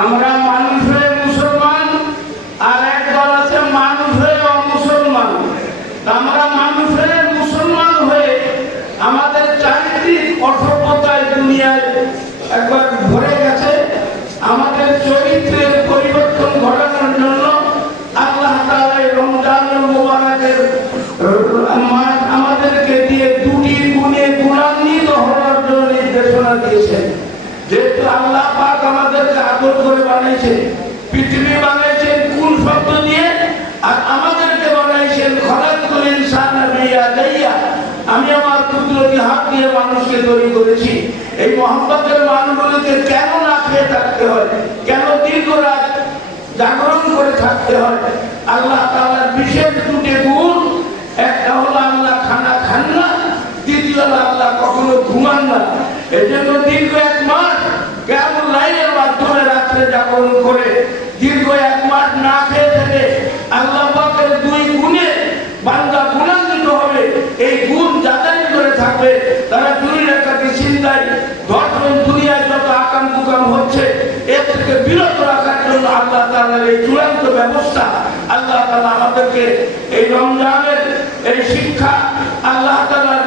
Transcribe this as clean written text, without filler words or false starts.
আমরা মানুষ হয়ে মুসলমান, আর এক দল আছে মানুষ হয়ে অমুসলমান। আমরা মানুষ হয়ে মুসলমান হয়ে আমাদের চারিত্রিক অসভ্যতায় দুনিয়ায় একবার ভরে গেছে। আমাদের চরিত্রের পরিবর্তন ঘটানোর জন্য আল্লাহ তাআলা এই রমজানুল মুবারকের মাস আমাদেরকে দিয়ে দুটি গুণে গুণান্বিত হওয়ার জন্য নির্দেশনা দিয়েছেন। যেহেতু আল্লাহ পাক আমাদেরকে আদর করে বানাইছেন, পৃথিবী বানাইছেন কুল শব্দ দিয়ে, আর আমাদেরকে বানাইছেন খলাকুল ইনসানা বিয়াদাইয়া, আমি আমার কুদরতি হাত দিয়ে মানুষকে তৈরি করেছি। এই মোহাম্মতের মানুষগুলোকে কেন না খেয়ে থাকতে হয়, কেন দীর্ঘ রাত জাগরণ করে থাকতে হয়? আল্লাহ তাআলার বিশেষ দুটি গুণ, একটা হলো আল্লাহ খানা খান না, দ্বিতীয় হলো আল্লাহ কখনো ঘুমান না। এই জন্য দীর্ঘ এক মাস কিয়ামুল লাইলের মাধ্যমে রাত্রে জাগরণ করে দীর্ঘ এক মাস না খেয়ে থেকে আল্লাহ পাকের দুই গুণে বান্দা গুণান্বিত হবে। এই গুণ যাদের করে থাকবে তারা চুরি ডাকাতি ছিনতাই ধর্ষণ দুনিয়ায় যত আকাম কুকাম হচ্ছে এর থেকে বিরত রাখার জন্য আল্লাহ তাআলার এই চূড়ান্ত ব্যবস্থা। আল্লাহ তাআলা আমাদেরকে এই রমজানের এই শিক্ষা, আল্লাহ তাআলার